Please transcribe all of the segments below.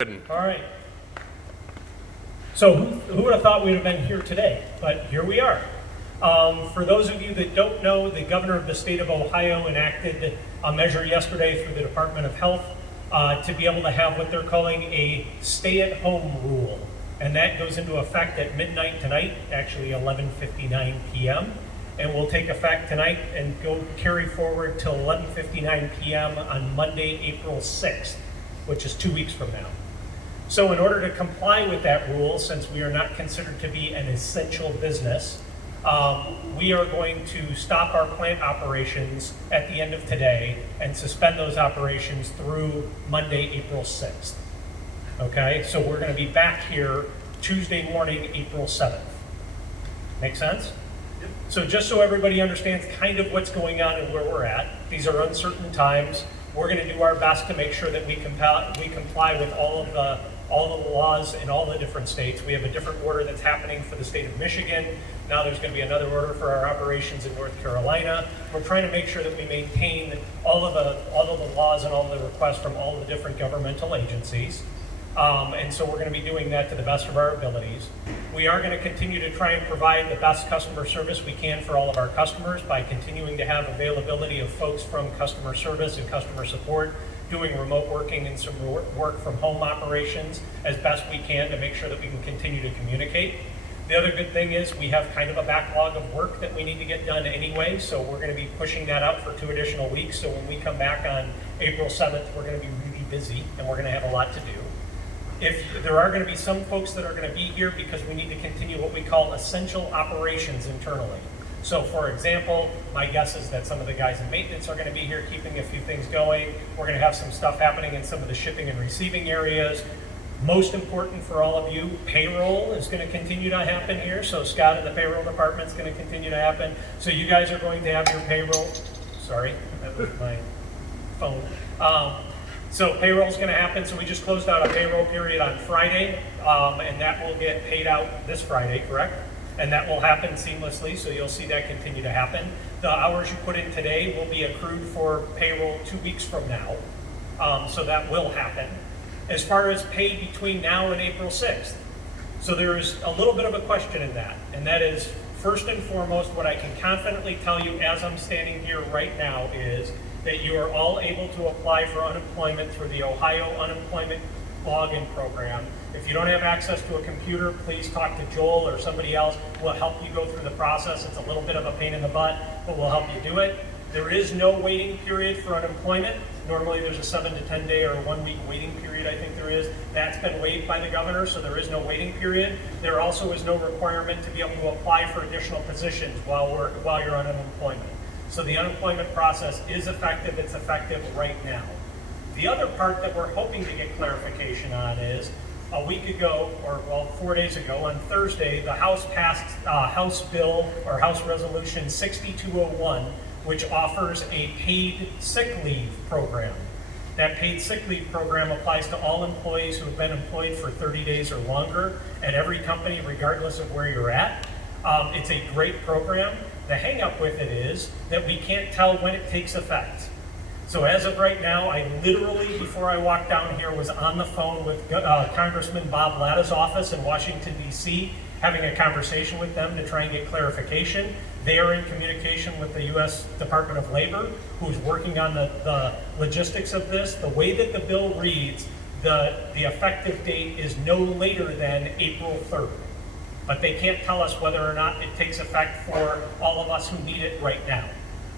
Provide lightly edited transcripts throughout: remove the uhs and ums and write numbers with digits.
All right. So who would have thought we'd have been here today? But here we are. For those of you that don't know, the governor of the state of Ohio enacted a measure yesterday through the Department of Health to be able to have what they're calling a stay-at-home rule. And that goes into effect at midnight tonight, actually 11:59 p.m. And will take effect tonight and go carry forward till 11:59 p.m. on Monday, April 6th, which is 2 weeks from now. So in order to comply with that rule, since we are not considered to be an essential business, we are going to stop our plant operations at the end of today and suspend those operations through Monday, April 6th. Okay, so we're going to be back here Tuesday morning, April 7th. Make sense? Yep. So just so everybody understands kind of what's going on and where we're at, these are uncertain times. We're going to do our best to make sure that we comply with all of the laws in all the different states. We have a different order that's happening for the state of Michigan. Now there's going to be another order for our operations in North Carolina. We're trying to make sure that we maintain all of the laws and all the requests from all the different governmental agencies. And so we're going to be doing that to the best of our abilities. We are going to continue to try and provide the best customer service we can for all of our customers by continuing to have availability of folks from customer service and customer support doing remote working and some work from home operations as best we can to make sure that we can continue to communicate. The other good thing is we have kind of a backlog of work that we need to get done anyway, so we're going to be pushing that out for 2 additional weeks. So when we come back on April 7th, we're going to be really busy and we're going to have a lot to do. If there are going to be some folks that are going to be here because we need to continue what we call essential operations internally. So for example, my guess is that some of the guys in maintenance are going to be here keeping a few things going. We're going to have some stuff happening in some of the shipping and receiving areas. Most important for all of you, payroll is going to continue to happen here. So Scott in the payroll department is going to continue to happen. So you guys are going to have your payroll. Sorry, that was my phone. So payroll is going to happen. So we just closed out a payroll period on Friday, and that will get paid out this Friday, correct? And that will happen seamlessly, so you'll see that continue to happen. The hours you put in today will be accrued for payroll 2 weeks from now, so that will happen. As far as pay between now and April 6th, so there is a little bit of a question in that, and that is, first and foremost, what I can confidently tell you as I'm standing here right now is that you are all able to apply for unemployment through the Ohio Unemployment Login Program. If you don't have access to a computer, please talk to Joel or somebody else. We'll help you go through the process. It's a little bit of a pain in the butt, but we'll help you do it. There is no waiting period for unemployment. Normally there's a 7 to 10 day or 1 week waiting period, I think there is. That's been waived by the governor, so there is no waiting period. There also is no requirement to be able to apply for additional positions while you're on unemployment. So the unemployment process is effective. It's effective right now. The other part that we're hoping to get clarification on is, a week ago, 4 days ago, on Thursday, the House passed House Bill or House Resolution 6201, which offers a paid sick leave program. That paid sick leave program applies to all employees who have been employed for 30 days or longer at every company, regardless of where you're at. It's a great program. The hang up with it is that we can't tell when it takes effect. So as of right now, I literally, before I walked down here, was on the phone with Congressman Bob Latta's office in Washington, D.C., having a conversation with them to try and get clarification. They are in communication with the U.S. Department of Labor, who's working on the logistics of this. The way that the bill reads, the effective date is no later than April 3rd. But they can't tell us whether or not it takes effect for all of us who need it right now.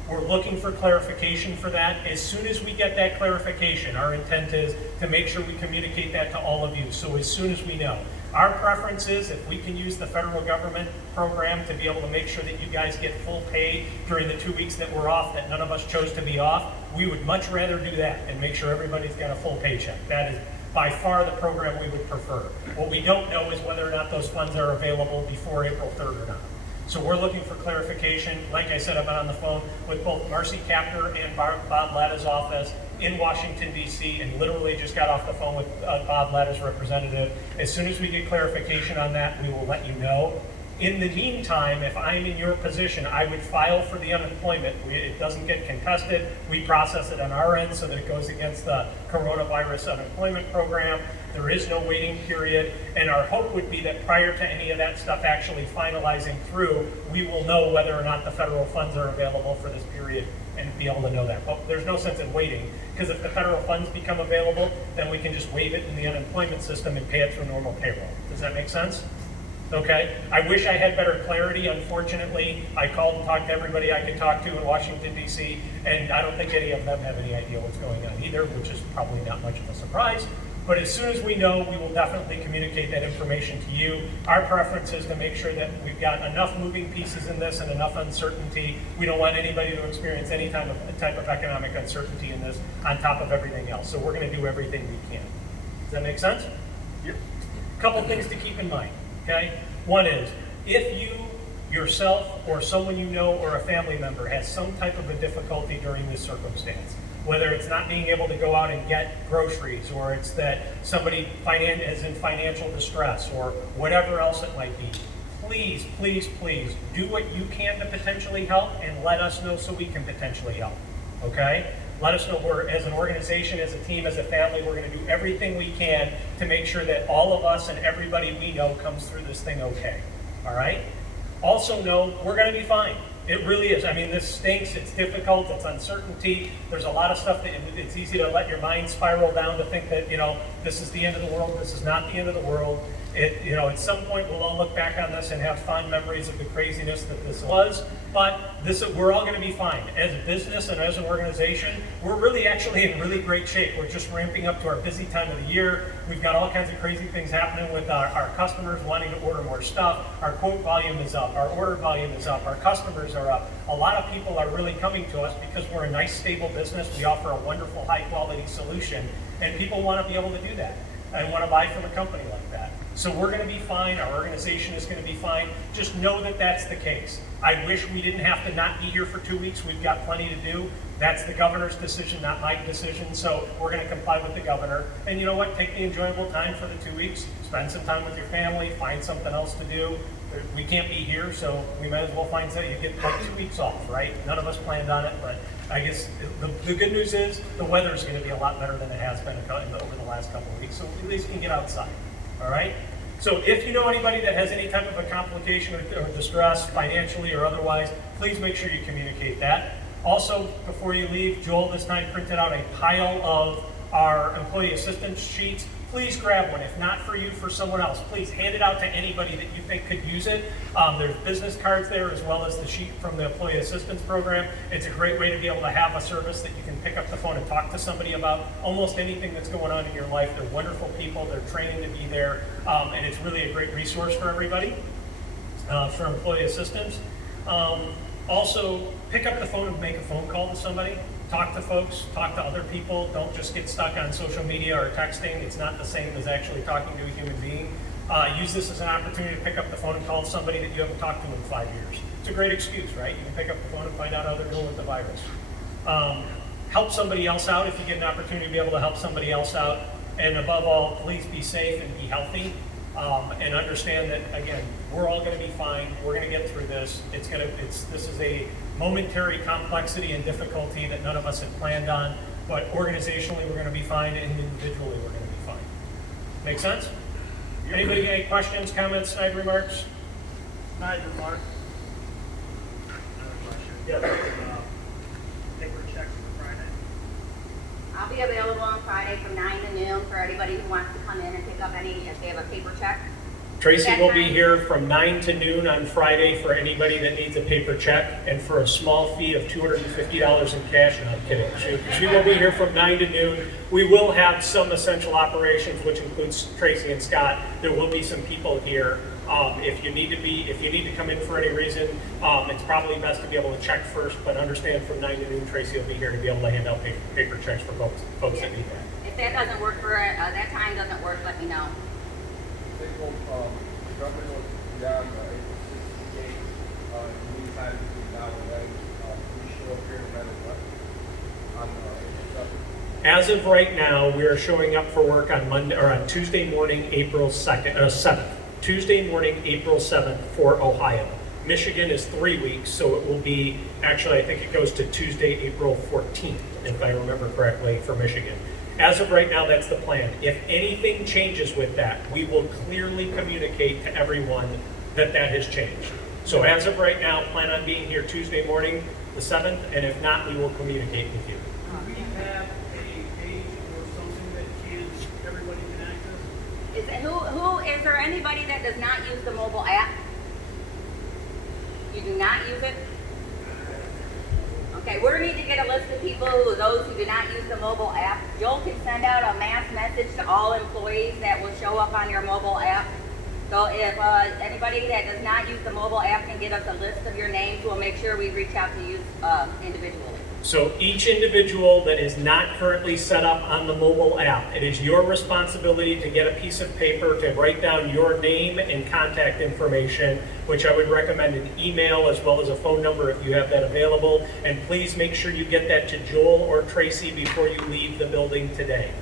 We're looking for clarification for that. As soon as we get that clarification, our intent is to make sure we communicate that to all of you. So as soon as we know. Our preference is if we can use the federal government program to be able to make sure that you guys get full pay during the 2 weeks that we're off, that none of us chose to be off, we would much rather do that and make sure everybody's got a full paycheck. That is by far the program we would prefer. What we don't know is whether or not those funds are available before April 3rd or not. So we're looking for clarification. Like I said, I've been on the phone with both Marcy Kapner and Bob Latta's office in Washington, D.C., and literally just got off the phone with Bob Latta's representative. As soon as we get clarification on that, we will let you know. In the meantime, if I'm in your position, I would file for the unemployment. It doesn't get contested. We process it on our end so that it goes against the coronavirus unemployment program. There is no waiting period, and our hope would be that prior to any of that stuff actually finalizing through, we will know whether or not the federal funds are available for this period and be able to know that. But there's no sense in waiting, because if the federal funds become available, then we can just waive it in the unemployment system and pay it through normal payroll. Does that make sense? Okay, I wish I had better clarity. Unfortunately, I called and talked to everybody I could talk to in Washington, D.C., and I don't think any of them have any idea what's going on either, which is probably not much of a surprise. But as soon as we know, we will definitely communicate that information to you. Our preference is to make sure that we've got enough moving pieces in this and enough uncertainty. We don't want anybody to experience any type of economic uncertainty in this on top of everything else. So we're going to do everything we can. Does that make sense? Yep. A couple things to keep in mind. Okay? One is, if you yourself or someone you know or a family member has some type of a difficulty during this circumstance, whether it's not being able to go out and get groceries, or it's that somebody is in financial distress, or whatever else it might be, please, please, please do what you can to potentially help, and let us know so we can potentially help. Okay? Let us know. We're, as an organization, as a team, as a family, we're going to do everything we can to make sure that all of us and everybody we know comes through this thing okay. All right? Also know we're going to be fine. It really is. I mean, this stinks. It's difficult. It's uncertainty. There's a lot of stuff that it's easy to let your mind spiral down to think that, this is the end of the world. This is not the end of the world. At some point we'll all look back on this and have fond memories of the craziness that this was. But we're all going to be fine. As a business and as an organization, we're really actually in really great shape. We're just ramping up to our busy time of the year. We've got all kinds of crazy things happening with our customers wanting to order more stuff. Our quote volume is up. Our order volume is up. Our customers are up. A lot of people are really coming to us because we're a nice, stable business. We offer a wonderful, high-quality solution, and people want to be able to do that and want to buy from a company like that. So we're going to be fine. Our organization is going to be fine. Just know that that's the case. I wish we didn't have to not be here for 2 weeks. We've got plenty to do. That's the governor's decision, not my decision. So we're going to comply with the governor. And you know what? Take the enjoyable time for the 2 weeks. Spend some time with your family. Find something else to do. We can't be here, so we might as well find something. You get like 2 weeks off, right? None of us planned on it, but I guess the good news is the weather's going to be a lot better than it has been over the last couple of weeks. So at least we can get outside. All right? So if you know anybody that has any type of a complication or distress, financially or otherwise, please make sure you communicate that. Also, before you leave, Joel this time printed out a pile of our employee assistance sheets. Please grab one. If not for you, for someone else. Please hand it out to anybody that you think could use it. There's business cards there as well as the sheet from the employee assistance program. It's a great way to be able to have a service that you can pick up the phone and talk to somebody about almost anything that's going on in your life. They're wonderful people. They're training to be there. And it's really a great resource for everybody, for employee assistance. Also, pick up the phone and make a phone call to somebody. Talk to folks, talk to other people. Don't just get stuck on social media or texting. It's not the same as actually talking to a human being. Use this as an opportunity to pick up the phone and call somebody that you haven't talked to in 5 years. It's a great excuse, right? You can pick up the phone and find out how they're doing with the virus. Help somebody else out if you get an opportunity to be able to help somebody else out. And above all, please be safe and be healthy. And understand that, again, we're all going to be fine. We're going to get through this. This is a momentary complexity and difficulty that none of us had planned on, but organizationally we're going to be fine, and individually we're going to be fine. Make sense? Anybody got any questions, comments, snide remarks? Snide remarks. Another question. Yeah. Paper check for Friday. I'll be available on Friday from 9 to noon for anybody who wants to come in and pick up if they have a paper check. Tracy will be here from 9 to noon on Friday for anybody that needs a paper check, and for a small fee of $250 in cash. No, I'm kidding. She will be here from 9 to noon. We will have some essential operations, which includes Tracy and Scott. There will be some people here. If you need to come in for any reason, it's probably best to be able to check first, but understand from 9 to noon, Tracy will be here to be able to hand out paper checks for folks that need that. If that doesn't work that time doesn't work, let me know. The governor was beyond April 6th date. In the meantime, between now and then, we show up here no matter what on April 7th. As of right now, we are showing up for work on Monday or on Tuesday morning, April 7th. Tuesday morning, April 7th for Ohio. Michigan is 3 weeks, so it will be, actually I think it goes to Tuesday, April 14th, if I remember correctly, for Michigan. as of right now, that's the plan. If anything changes with that, we will clearly communicate to everyone that that has changed. So as of right now, plan on being here Tuesday morning, the 7th, and if not, we will communicate with you. Do we have a page or something that everybody can access? Is there anybody that does not use the mobile app? You do not use it? Okay, we need to get a list of people, those who do not use the mobile app. Joel can send out a mass message to all employees that will show up on your mobile app. So if anybody that does not use the mobile app can get us a list of your names, we'll make sure we reach out to you individually. So each individual that is not currently set up on the mobile app, it is your responsibility to get a piece of paper to write down your name and contact information, which I would recommend an email as well as a phone number if you have that available. And please make sure you get that to Joel or Tracy before you leave the building today.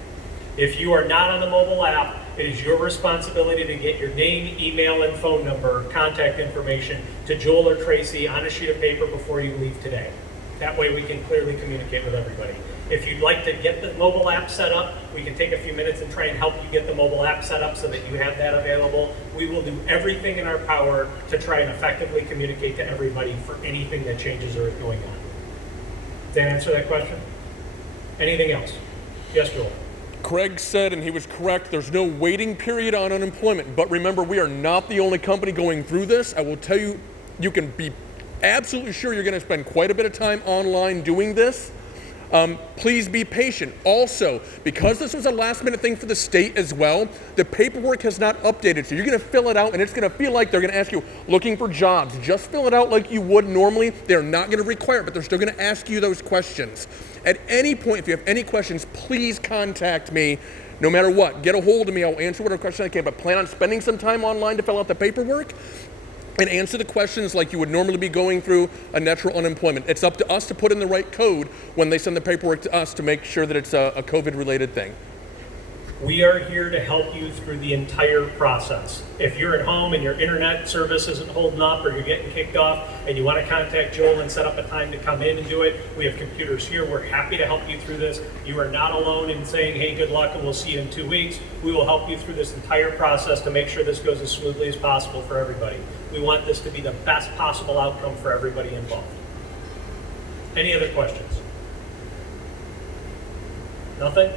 If you are not on the mobile app, it is your responsibility to get your name, email, and phone number, contact information to Joel or Tracy on a sheet of paper before you leave today. That way we can clearly communicate with everybody. If you'd like to get the mobile app set up, we can take a few minutes and try and help you get the mobile app set up so that you have that available. We will do everything in our power to try and effectively communicate to everybody for anything that changes or is going on. Does that answer that question? Anything else? Yes, Joel. Kraig said, and he was correct, there's no waiting period on unemployment. But remember, we are not the only company going through this. I will tell you, you can be absolutely sure you're going to spend quite a bit of time online doing this. Please be patient. Also, because this was a last minute thing for the state as well, the paperwork has not updated. So you're going to fill it out and it's going to feel like they're going to ask you, looking for jobs. Just fill it out like you would normally. They're not going to require it, but they're still going to ask you those questions. At any point, if you have any questions, please contact me. No matter what, get a hold of me. I'll answer whatever question I can, but plan on spending some time online to fill out the paperwork and answer the questions like you would normally be going through a natural unemployment. It's up to us to put in the right code when they send the paperwork to us to make sure that it's a COVID-related thing. We are here to help you through the entire process. If you're at home and your internet service isn't holding up or you're getting kicked off and you want to contact Joel and set up a time to come in and do it, we have computers here. We're happy to help you through this. You are not alone in saying, hey, good luck and we'll see you in 2 weeks. We will help you through this entire process to make sure this goes as smoothly as possible for everybody. We want this to be the best possible outcome for everybody involved. Any other questions? Nothing?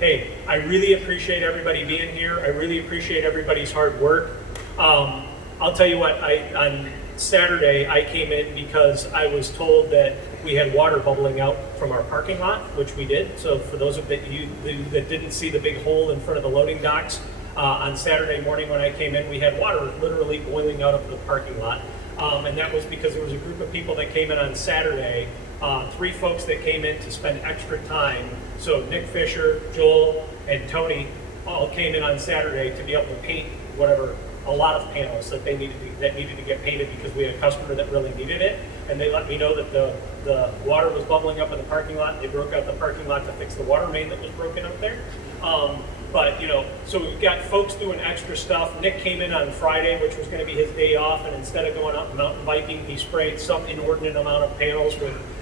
Hey, I really appreciate everybody being here. I really appreciate everybody's hard work. I'll tell you what, on Saturday I came in because I was told that we had water bubbling out from our parking lot, which we did. So for those of you that didn't see the big hole in front of the loading docks, on Saturday morning when I came in, we had water literally boiling out of the parking lot. And that was because there was a group of people that came in on Saturday, 3 folks that came in to spend extra time. So Nick Fisher, Joel, and Tony all came in on Saturday to be able to paint a lot of panels that needed to get painted because we had a customer that really needed it. And they let me know that the water was bubbling up in the parking lot. They broke out the parking lot to fix the water main that was broken up there. But, so we've got folks doing extra stuff. Nick came in on Friday, which was going to be his day off, and instead of going out mountain biking, he sprayed some inordinate amount of panels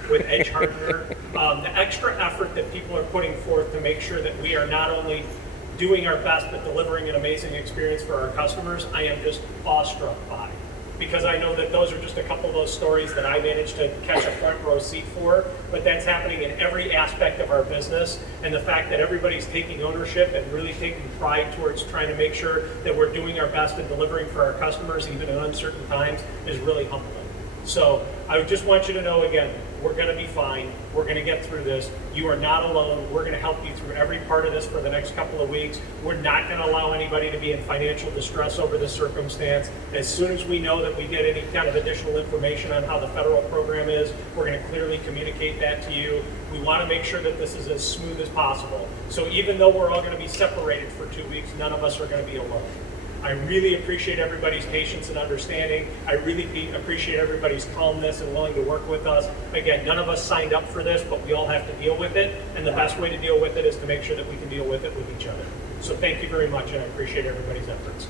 with edge hardener. The extra effort that people are putting forth to make sure that we are not only doing our best but delivering an amazing experience for our customers, I am just awestruck by. Because I know that those are just a couple of those stories that I managed to catch a front row seat for, but that's happening in every aspect of our business. And the fact that everybody's taking ownership and really taking pride towards trying to make sure that we're doing our best and delivering for our customers, even in uncertain times, is really humbling. So I just want you to know again, we're going to be fine. We're going to get through this. You are not alone. We're going to help you through every part of this for the next couple of weeks. We're not going to allow anybody to be in financial distress over this circumstance. As soon as we know that we get any kind of additional information on how the federal program is, we're going to clearly communicate that to you. We want to make sure that this is as smooth as possible. So even though we're all going to be separated for 2 weeks, none of us are going to be alone. I really appreciate everybody's patience and understanding. I really appreciate everybody's calmness and willing to work with us. Again, none of us signed up for this, but we all have to deal with it. And the best way to deal with it is to make sure that we can deal with it with each other. So thank you very much, and I appreciate everybody's efforts.